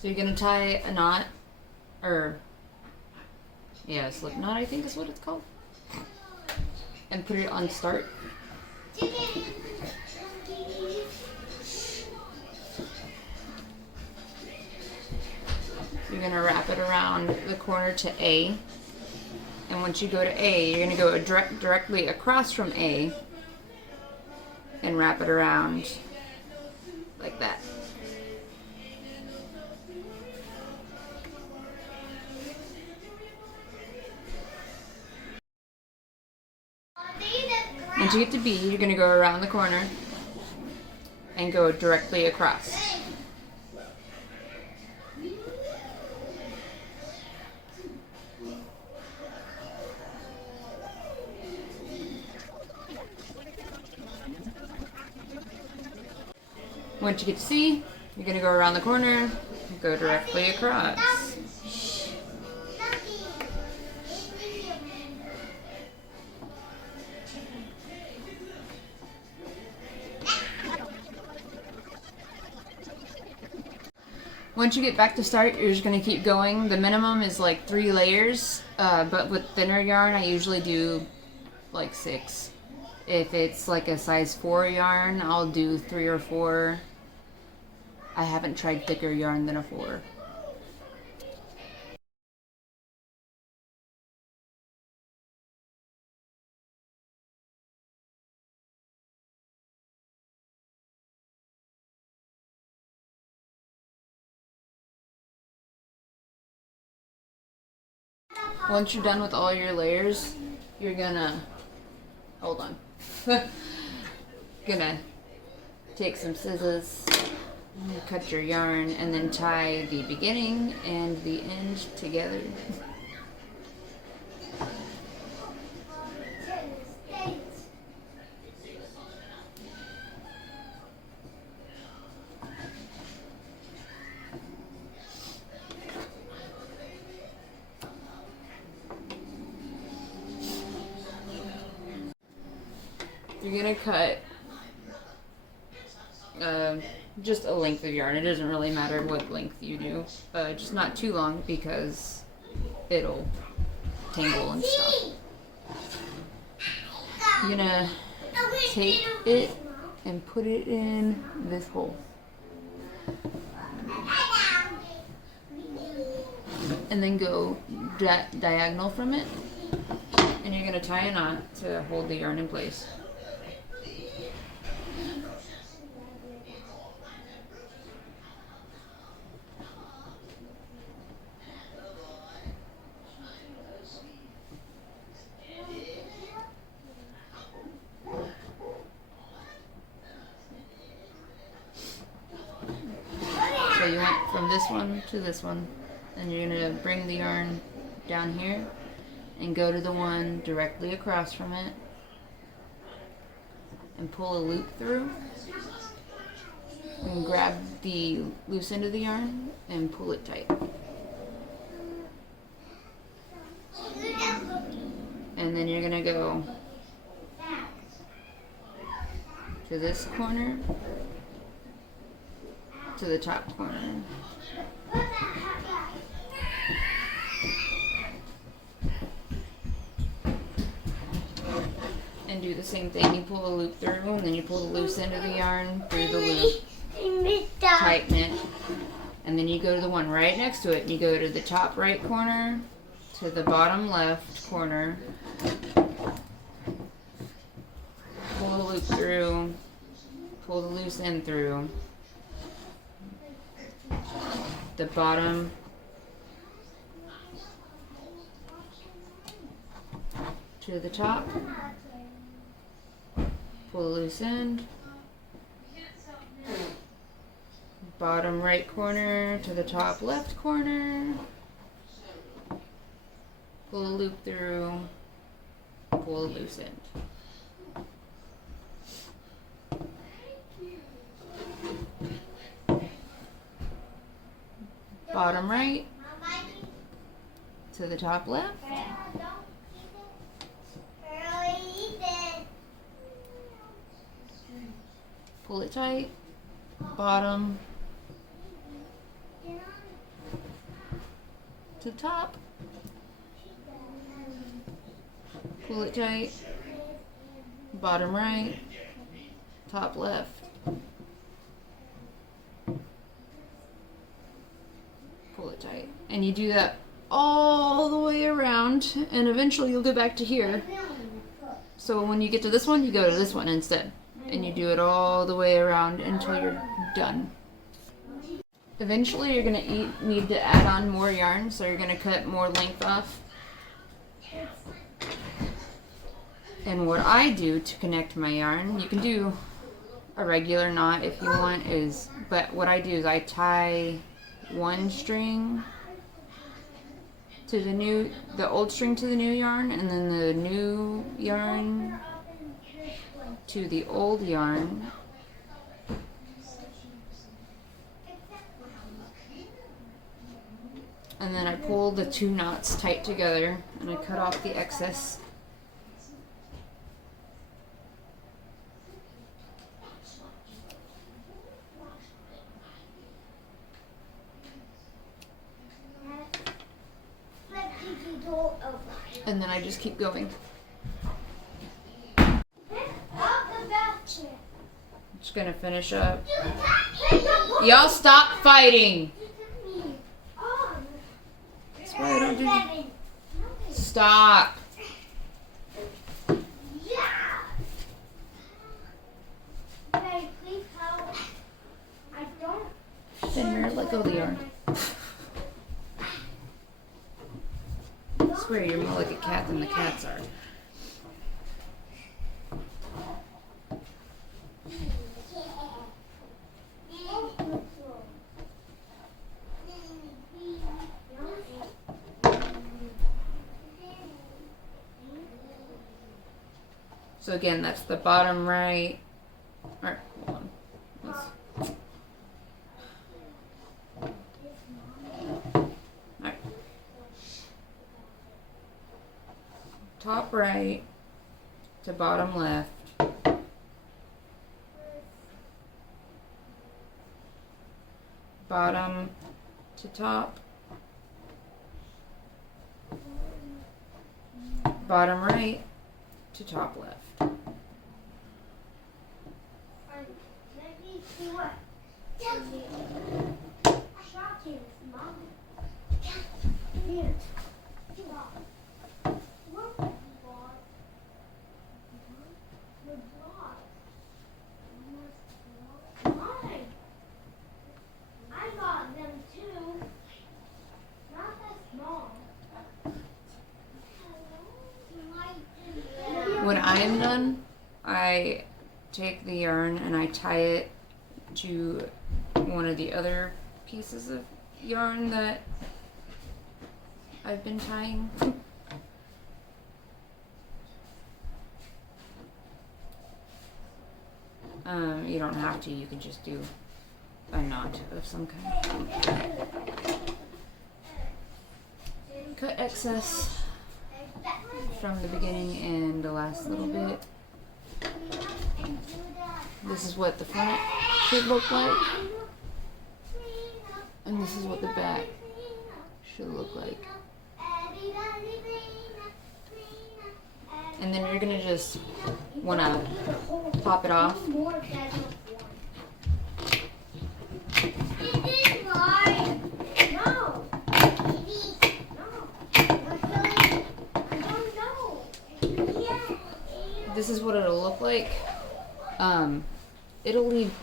So you're gonna tie a knot, or yeah, a slip knot I think is what it's called, and put it on start. You're gonna wrap it around the corner to A, and once you go to A, you're gonna go directly across from A and wrap it around like that. Once you get to B, you're going to go around the corner and go directly across. Once you get to C, you're going to go around the corner and go directly across. Once you get back to start, you're just going to keep going. The minimum is like 3 layers, but with thinner yarn, I usually do like 6. If it's like a size 4 yarn, I'll do 3 or 4. I haven't tried thicker yarn than a 4. Once you're done with all your layers, you're gonna, hold on, gonna take some scissors, cut your yarn, and then tie the beginning and the end together. You're gonna cut just a length of yarn. It doesn't really matter what length you do, just not too long because it'll tangle and stuff. You're gonna take it and put it in this hole. And then go diagonal from it, and you're gonna tie a knot to hold the yarn in place. So you went from this one to this one, and you're gonna bring the yarn down here and go to the one directly across from it and pull a loop through and grab the loose end of the yarn and pull it tight. And then you're gonna go to this corner, to the top corner. And do the same thing. You pull a loop through, and then you pull the loose end of the yarn through the loop, tighten it, and then you go to the one right next to it, and you go to the top right corner, to the bottom left corner, pull the loop through, pull the loose end through, the bottom to the top, pull the loose end, bottom right corner to the top left corner, pull the loop through, pull the loose end. Bottom right to the top left, pull it tight, bottom to the top. Pull it tight. Bottom right, top left. Pull it tight. And you do that all the way around, and eventually you'll go back to here. So when you get to this one, you go to this one instead. And you do it all the way around until you're done. Eventually you're going to need to add on more yarn, so you're going to cut more length off. And what I do to connect my yarn, you can do a regular knot if you want, but what I do is I tie one string to the old string to the new yarn, and then the new yarn to the old yarn. And then I pull the two knots tight together and I cut off the excess. And then I just keep going. Just gonna finish up. Y'all stop fighting! That's why I don't do. Stop! Thinner, let go of the yarn. I swear you're more like a cat than the cats are. So again, that's the bottom right. Or, hold on. Alright. Top right to bottom left. Bottom to top. Bottom right to top left. When I am done, I take the yarn and I tie it to one of the other pieces of yarn that I've been tying. You don't have to, you can just do a knot of some kind. Cut excess from the beginning and the last little bit. This is what the front should look like, and this is what the back should look like. And then you're gonna just wanna pop it off. This is what it'll look like.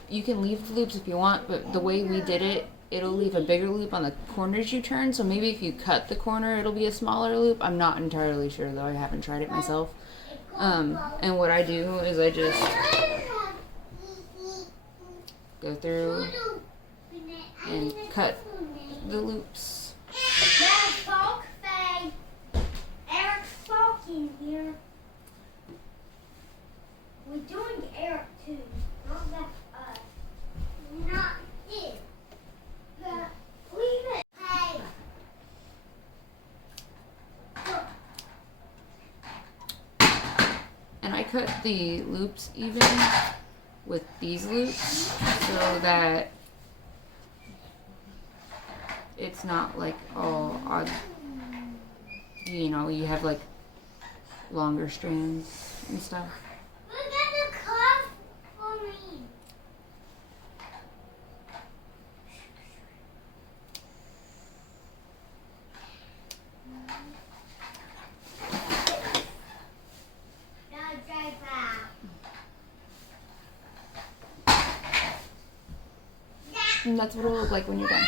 You can leave the loops if you want, but the way we did it, it'll leave a bigger loop on the corners you turn, so maybe if you cut the corner, it'll be a smaller loop. I'm not entirely sure though, I haven't tried it myself. And what I do is I just go through and cut the loops. Eric's talking here. We're doing Eric too, not that us. Not you. Leave it. Hey. And I cut the loops even with these loops so that it's not like all odd. You know, you have like longer strands and stuff. Look at the cuff for me. No, drive out. And that's what it'll look like when you're done.